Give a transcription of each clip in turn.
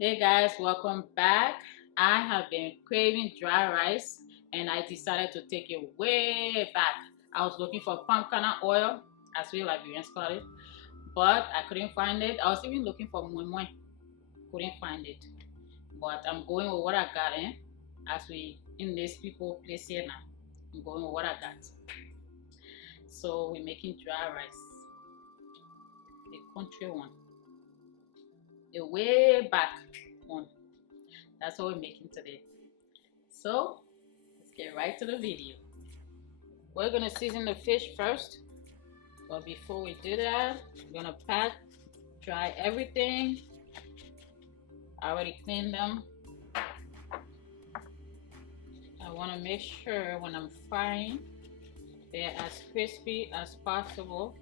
Hey guys, welcome back. I have been craving dry rice and I decided to take it way back. I was looking for palm kernel oil, as we Liberians call it, but I couldn't find it. I was even looking for moi moi, couldn't find it. But I'm going with what I got as we in this people place here now. I'm going with what I got. So we're making dry rice, the country one, the way back one. That's what we're making today. So let's get right to the video. We're gonna season the fish first, but before we do that, we're gonna pat, dry everything. I already cleaned them. I wanna make sure when I'm frying, they're as crispy as possible,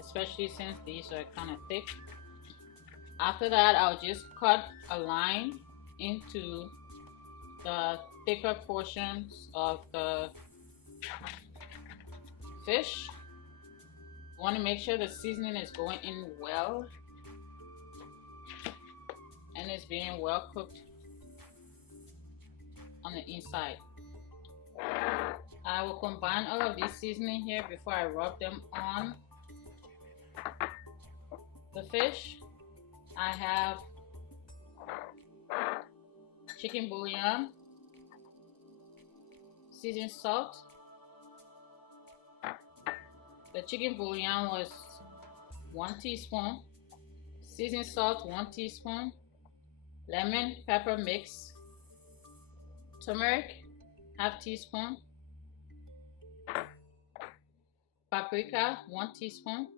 especially since these are kind of thick. After that, I'll just cut a line into the thicker portions of the fish. Want to make sure the seasoning is going in well and it's being well cooked on the inside. I will combine all of these seasoning here before I rub them on the fish. I have chicken bouillon, seasoned salt. The chicken bouillon was 1 teaspoon, seasoned salt 1 teaspoon, lemon pepper mix, turmeric ½ teaspoon, paprika 1 teaspoon.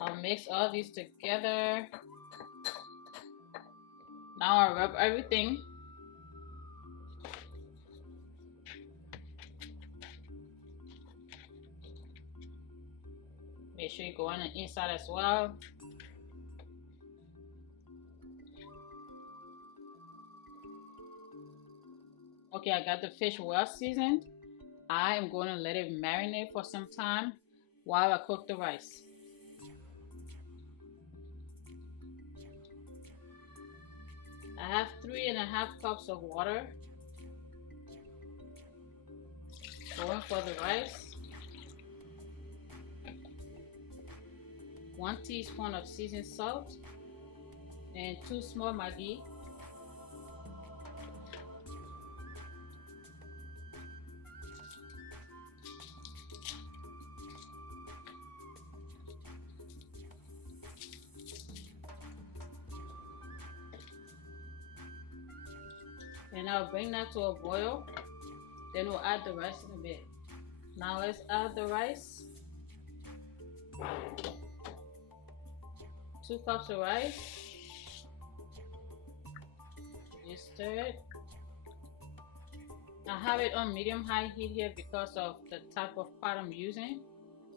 I'll mix all these together. Now I'll rub everything. Make sure you go on the inside as well. Okay, I got the fish well seasoned. I am going to let it marinate for some time while I cook the rice. I have 3½ cups of water going for the rice. 1 teaspoon of seasoned salt and 2 small Maggi. And I'll bring that to a boil. Then we'll add the rice in a bit. Now let's add the rice. 2 cups of rice. Just stir it. I have it on medium-high heat here because of the type of pot I'm using.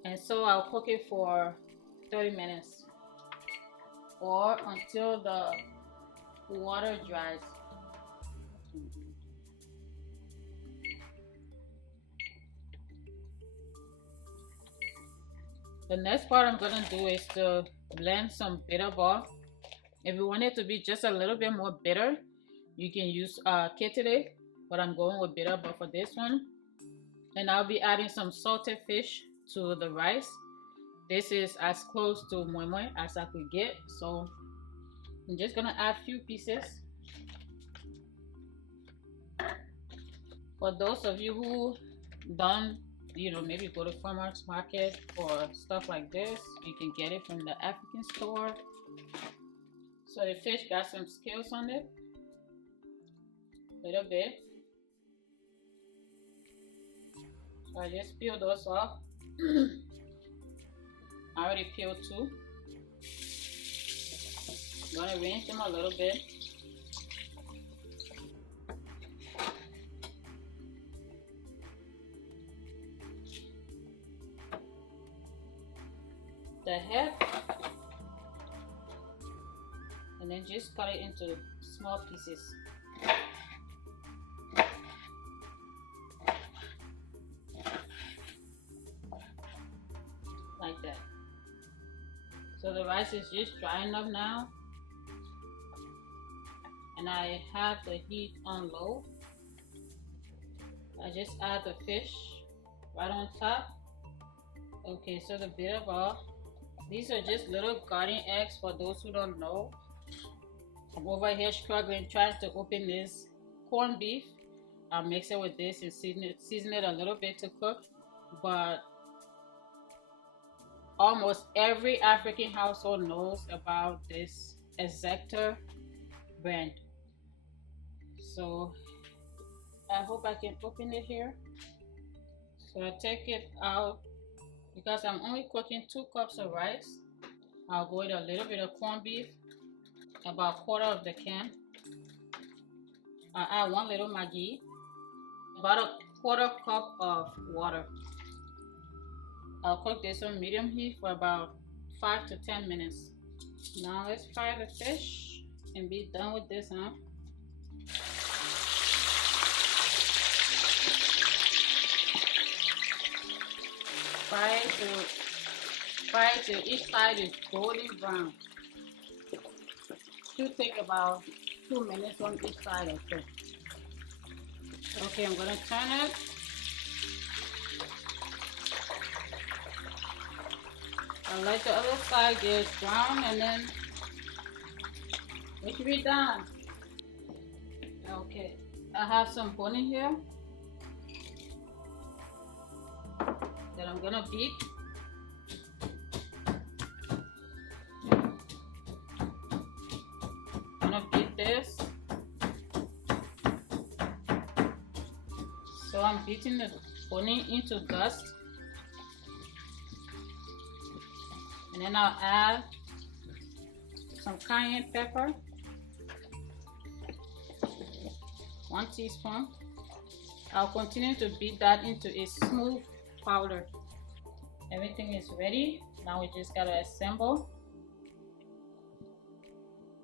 And so I'll cook it for 30 minutes or until the water dries. The next part I'm gonna do is to blend some bitter ball. If you want it to be just a little bit more bitter, you can use Kittle, but I'm going with bitter ball for this one. And I'll be adding some salted fish to the rice. This is as close to moi moi as I could get, so I'm just gonna add a few pieces. For those of you who don't, maybe go to farmers market or stuff like this, you can get it from the African store. So the fish got some scales on it, a little bit. So I just peel those off. I already peeled 2. I'm gonna rinse them a little bit. The head, and then just cut it into small pieces. Like that. So the rice is just drying up now, and I have the heat on low. I just add the fish right on top. Okay, so the bitter ball. These are just little garden eggs for those who don't know. I'm over here struggling trying to open this corned beef. I'll mix it with this and season it a little bit to cook. But almost every African household knows about this Exactor brand. So I hope I can open it here. So I take it out because I'm only cooking 2 cups of rice. I'll go with a little bit of corned beef, about 1/4 of the can. I'll add 1 little Maggi, about a 1/4 cup of water. I'll cook this on medium heat for about 5 to 10 minutes. Now let's fry the fish and be done with this, huh? Fry it till each side is golden brown. Should take about 2 minutes on each side or so. Okay, I'm gonna turn it. I'll let the other side get brown and then it should be done. Okay, I have some bone here that I'm gonna beat. I'm gonna beat this. So I'm beating the bone into dust. And then I'll add some cayenne pepper, 1 teaspoon. I'll continue to beat that into a smooth powder. Everything is ready. Now we just gotta assemble.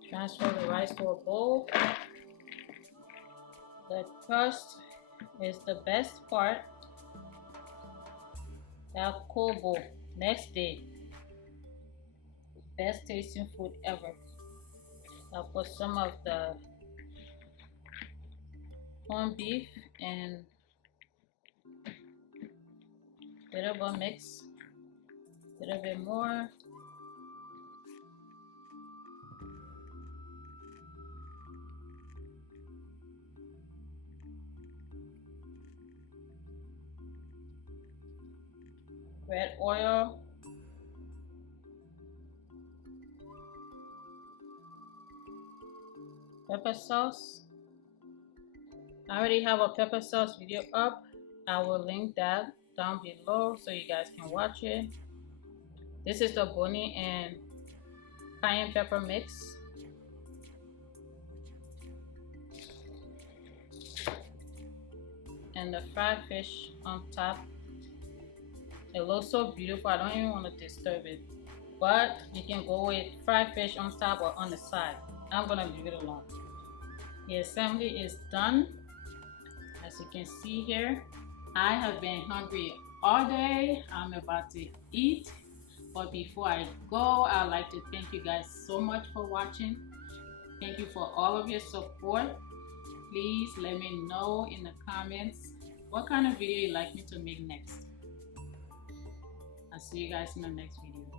Transfer the rice to a bowl. The crust is the best part. That cold bowl next day. Best tasting food ever. I'll put some of the corned beef and little bit mix, a little bit more. Red oil. Pepper sauce. I already have a pepper sauce video up. I will link that down below so you guys can watch it. This is the bone and cayenne pepper mix. And the fried fish on top. It looks so beautiful, I don't even want to disturb it. But you can go with fried fish on top or on the side. I'm gonna leave it alone. The assembly is done. As you can see here, I have been hungry all day. I'm about to eat. But before I go, I'd like to thank you guys so much for watching. Thank you for all of your support. Please let me know in the comments what kind of video you'd like me to make next. I'll see you guys in the next video.